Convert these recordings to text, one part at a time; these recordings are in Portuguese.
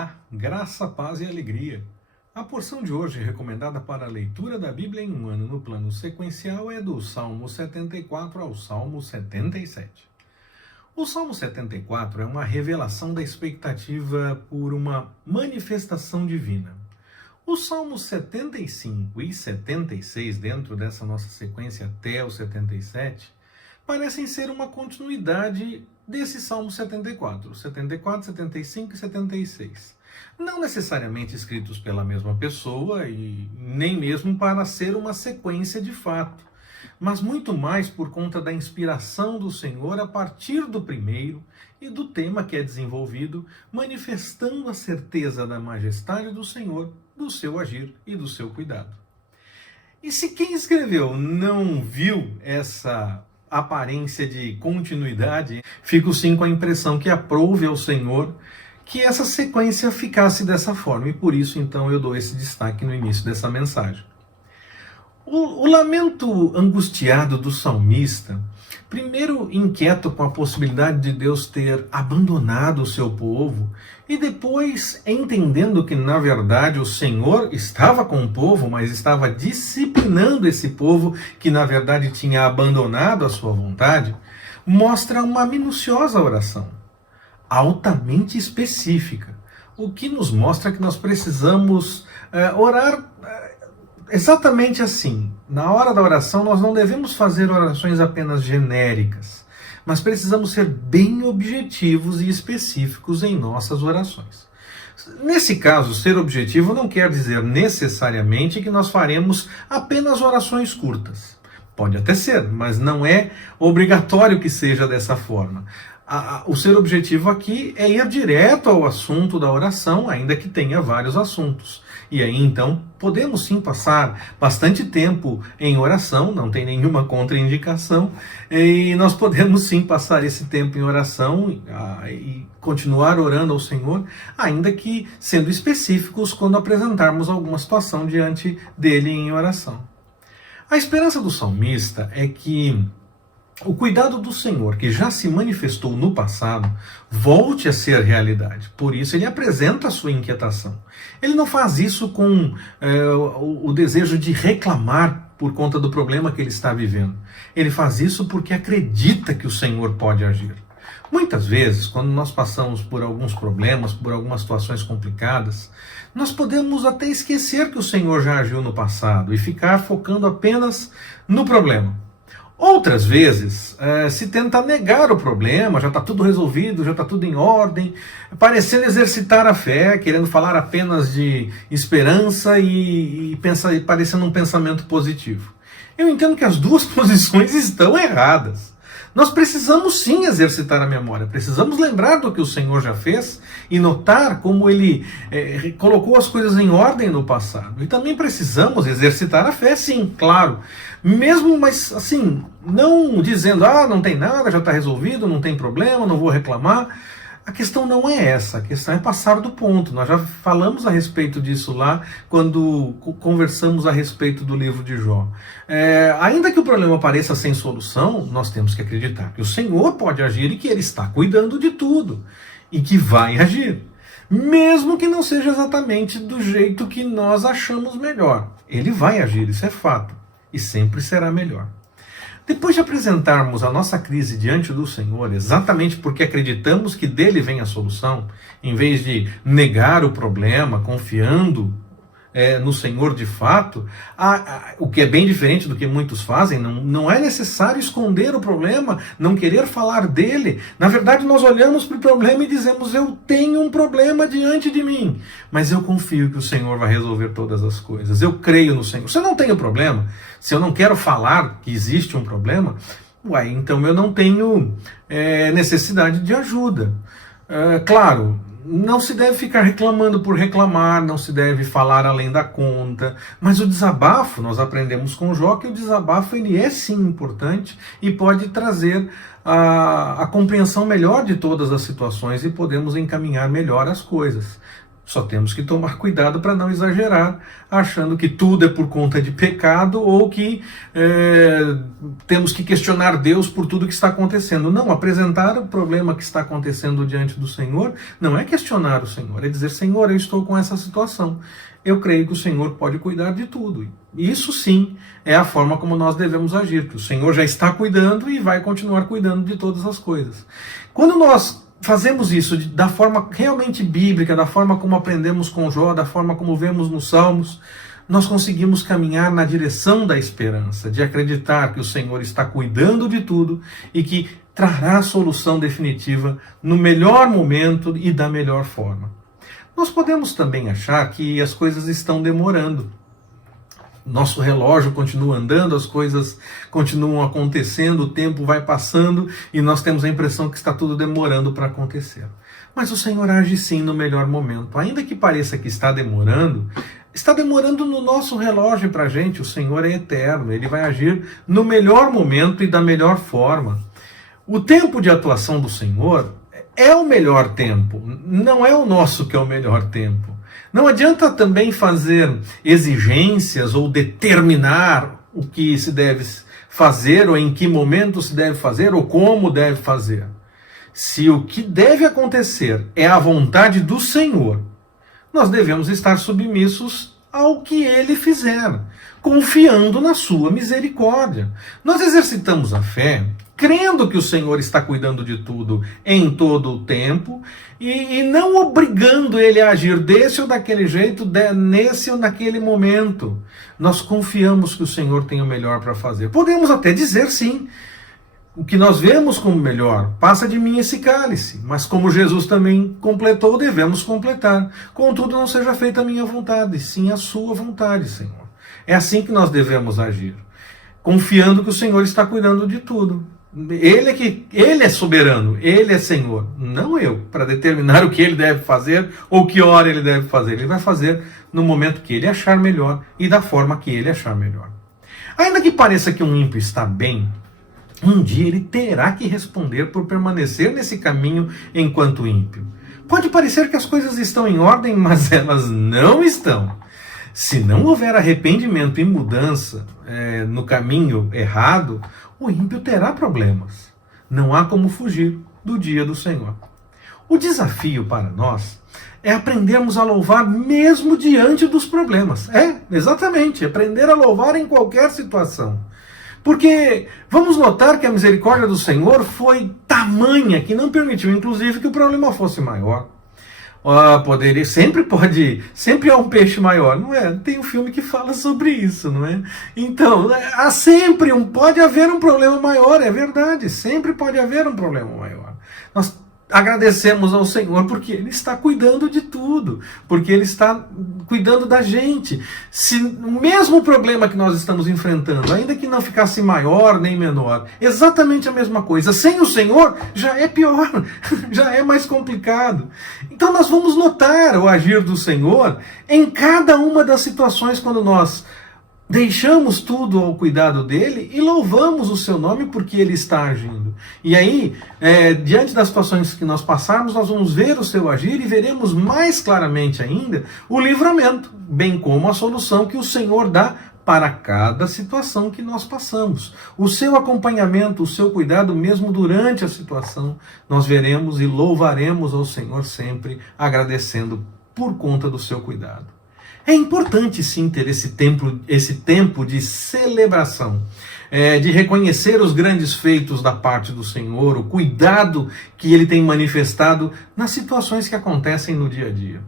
Olá, graça, paz e alegria. A porção de hoje recomendada para a leitura da Bíblia em um ano no plano sequencial é do Salmo 74 ao Salmo 77. O Salmo 74 é uma revelação da expectativa por uma manifestação divina. Os Salmos 75 e 76, dentro dessa nossa sequência até o 77, parecem ser uma continuidade desse Salmo 74, 75 e 76. Não necessariamente escritos pela mesma pessoa e nem mesmo para ser uma sequência de fato, mas muito mais por conta da inspiração do Senhor a partir do primeiro e do tema que é desenvolvido, manifestando a certeza da majestade do Senhor, do seu agir e do seu cuidado. E se quem escreveu não viu essa aparência de continuidade, fico sim com a impressão que aprove ao Senhor que essa sequência ficasse dessa forma, e por isso então eu dou esse destaque no início dessa mensagem. O lamento angustiado do salmista, primeiro inquieto com a possibilidade de Deus ter abandonado o seu povo, e depois entendendo que na verdade o Senhor estava com o povo, mas estava disciplinando esse povo que na verdade tinha abandonado a sua vontade, mostra uma minuciosa oração, altamente específica, o que nos mostra que nós precisamos orar exatamente assim. Na hora da oração, nós não devemos fazer orações apenas genéricas, mas precisamos ser bem objetivos e específicos em nossas orações. Nesse caso, ser objetivo não quer dizer necessariamente que nós faremos apenas orações curtas. Pode até ser, mas não é obrigatório que seja dessa forma. O ser objetivo aqui é ir direto ao assunto da oração, ainda que tenha vários assuntos. E aí, então, podemos sim passar bastante tempo em oração, não tem nenhuma contraindicação, e nós podemos sim passar esse tempo em oração e continuar orando ao Senhor, ainda que sendo específicos quando apresentarmos alguma situação diante dele em oração. A esperança do salmista é que o cuidado do Senhor, que já se manifestou no passado, volte a ser realidade. Por isso ele apresenta a sua inquietação. Ele não faz isso com o desejo de reclamar por conta do problema que ele está vivendo. Ele faz isso porque acredita que o Senhor pode agir. Muitas vezes, quando nós passamos por alguns problemas, por algumas situações complicadas, nós podemos até esquecer que o Senhor já agiu no passado e ficar focando apenas no problema. Outras vezes, se tenta negar o problema, já está tudo resolvido, já está tudo em ordem, parecendo exercitar a fé, querendo falar apenas de esperança e parecendo um pensamento positivo. Eu entendo que as duas posições estão erradas. Nós precisamos sim exercitar a memória, precisamos lembrar do que o Senhor já fez e notar como Ele colocou as coisas em ordem no passado. E também precisamos exercitar a fé, sim, claro. Mesmo, mas assim, não dizendo, não tem nada, já está resolvido, não tem problema, não vou reclamar. A questão não é essa, a questão é passar do ponto. Nós já falamos a respeito disso lá, quando conversamos a respeito do livro de Jó. Ainda que o problema pareça sem solução, nós temos que acreditar que o Senhor pode agir e que Ele está cuidando de tudo, e que vai agir. Mesmo que não seja exatamente do jeito que nós achamos melhor. Ele vai agir, isso é fato, e sempre será melhor. Depois de apresentarmos a nossa crise diante do Senhor, exatamente porque acreditamos que dele vem a solução, em vez de negar o problema, confiando no Senhor de fato, o que é bem diferente do que muitos fazem, não é necessário esconder o problema, não querer falar dele. Na verdade, nós olhamos para o problema e dizemos, eu tenho um problema diante de mim, mas eu confio que o Senhor vai resolver todas as coisas, eu creio no Senhor. Se eu não tenho problema, se eu não quero falar que existe um problema, então eu não tenho necessidade de ajuda. Claro, não se deve ficar reclamando por reclamar, não se deve falar além da conta, mas o desabafo, nós aprendemos com Jó que o desabafo ele é sim importante e pode trazer a compreensão melhor de todas as situações e podemos encaminhar melhor as coisas. Só temos que tomar cuidado para não exagerar, achando que tudo é por conta de pecado ou que temos que questionar Deus por tudo que está acontecendo. Não, apresentar o problema que está acontecendo diante do Senhor não é questionar o Senhor, é dizer: Senhor, eu estou com essa situação. Eu creio que o Senhor pode cuidar de tudo. Isso sim é a forma como nós devemos agir, que o Senhor já está cuidando e vai continuar cuidando de todas as coisas. Quando nós fazemos isso da forma realmente bíblica, da forma como aprendemos com Jó, da forma como vemos nos Salmos, nós conseguimos caminhar na direção da esperança, de acreditar que o Senhor está cuidando de tudo e que trará a solução definitiva no melhor momento e da melhor forma. Nós podemos também achar que as coisas estão demorando. Nosso relógio continua andando, as coisas continuam acontecendo, o tempo vai passando e nós temos a impressão que está tudo demorando para acontecer. Mas o Senhor age sim no melhor momento. Ainda que pareça que está demorando no nosso relógio para a gente. O Senhor é eterno, Ele vai agir no melhor momento e da melhor forma. O tempo de atuação do Senhor é o melhor tempo, não é o nosso que é o melhor tempo. Não adianta também fazer exigências ou determinar o que se deve fazer, ou em que momento se deve fazer, ou como deve fazer. Se o que deve acontecer é a vontade do Senhor, nós devemos estar submissos ao que Ele fizer, confiando na sua misericórdia. Nós exercitamos a fé crendo que o Senhor está cuidando de tudo em todo o tempo e não obrigando Ele a agir desse ou daquele jeito, nesse ou naquele momento. Nós confiamos que o Senhor tem o melhor para fazer. Podemos até dizer sim, o que nós vemos como melhor: passa de mim esse cálice, mas como Jesus também completou, devemos completar. Contudo, não seja feita a minha vontade, sim a sua vontade, Senhor. É assim que nós devemos agir, confiando que o Senhor está cuidando de tudo. Ele é soberano, Ele é Senhor, não eu, para determinar o que Ele deve fazer ou que hora Ele deve fazer. Ele vai fazer no momento que Ele achar melhor e da forma que Ele achar melhor. Ainda que pareça que um ímpio está bem, um dia ele terá que responder por permanecer nesse caminho enquanto ímpio. Pode parecer que as coisas estão em ordem, mas elas não estão. Se não houver arrependimento e mudança no caminho errado, o ímpio terá problemas. Não há como fugir do dia do Senhor. O desafio para nós é aprendermos a louvar mesmo diante dos problemas. Exatamente, aprender a louvar em qualquer situação. Porque vamos notar que a misericórdia do Senhor foi tamanha que não permitiu, inclusive, que o problema fosse maior. Sempre há um peixe maior, não é? Tem um filme que fala sobre isso, não é? Então, pode haver um problema maior, é verdade, sempre pode haver um problema maior. Nós agradecemos ao Senhor porque Ele está cuidando de tudo, porque Ele está cuidando da gente. Se o mesmo problema que nós estamos enfrentando, ainda que não ficasse maior nem menor, exatamente a mesma coisa, sem o Senhor já é pior, já é mais complicado. Então nós vamos notar o agir do Senhor em cada uma das situações quando nós deixamos tudo ao cuidado dele e louvamos o seu nome porque ele está agindo. E aí, diante das situações que nós passarmos, nós vamos ver o seu agir e veremos mais claramente ainda o livramento, bem como a solução que o Senhor dá para cada situação que nós passamos. O seu acompanhamento, o seu cuidado, mesmo durante a situação, nós veremos e louvaremos ao Senhor sempre, agradecendo por conta do seu cuidado. É importante sim ter esse tempo de celebração, de reconhecer os grandes feitos da parte do Senhor, o cuidado que Ele tem manifestado nas situações que acontecem no dia a dia.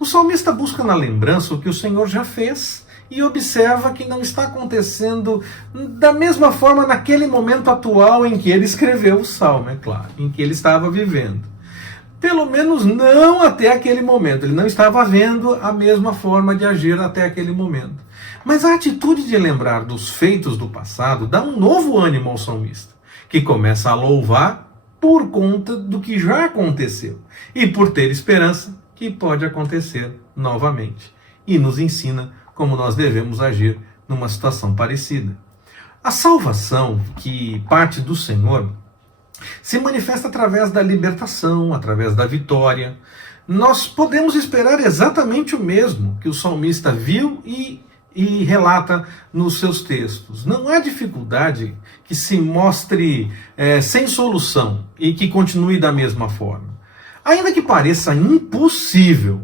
O salmista busca na lembrança o que o Senhor já fez e observa que não está acontecendo da mesma forma naquele momento atual em que ele escreveu o salmo, é claro, em que ele estava vivendo. Pelo menos não até aquele momento. Ele não estava vendo a mesma forma de agir até aquele momento. Mas a atitude de lembrar dos feitos do passado dá um novo ânimo ao salmista, que começa a louvar por conta do que já aconteceu e por ter esperança que pode acontecer novamente. E nos ensina como nós devemos agir numa situação parecida. A salvação, que parte do Senhor, se manifesta através da libertação, através da vitória. nós podemos esperar exatamente o mesmo que o salmista viu e relata nos seus textos. Não há dificuldade que se mostre sem solução e que continue da mesma forma. Ainda que pareça impossível,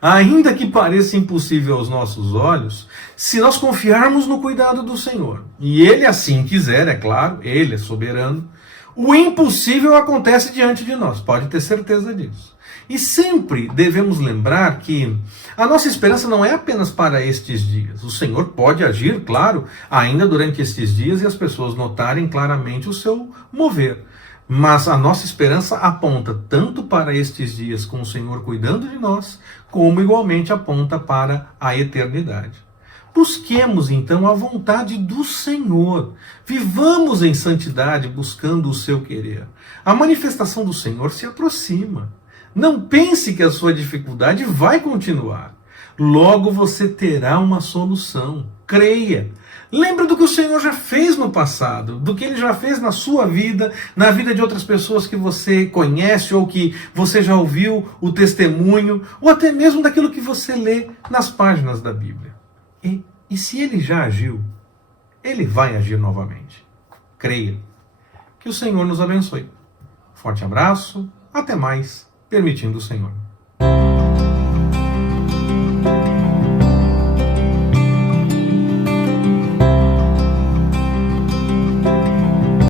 ainda que pareça impossível aos nossos olhos, se nós confiarmos no cuidado do Senhor, e Ele assim quiser, é claro, Ele é soberano, o impossível acontece diante de nós, pode ter certeza disso. E sempre devemos lembrar que a nossa esperança não é apenas para estes dias. O Senhor pode agir, claro, ainda durante estes dias e as pessoas notarem claramente o seu mover. Mas a nossa esperança aponta tanto para estes dias com o Senhor cuidando de nós, como igualmente aponta para a eternidade. Busquemos então a vontade do Senhor. Vivamos em santidade buscando o seu querer. A manifestação do Senhor se aproxima. Não pense que a sua dificuldade vai continuar. Logo você terá uma solução. Creia. Lembre do que o Senhor já fez no passado, do que Ele já fez na sua vida, na vida de outras pessoas que você conhece ou que você já ouviu o testemunho, ou até mesmo daquilo que você lê nas páginas da Bíblia. E se Ele já agiu, Ele vai agir novamente. Creia. Que o Senhor nos abençoe. Forte abraço, até mais, permitindo o Senhor.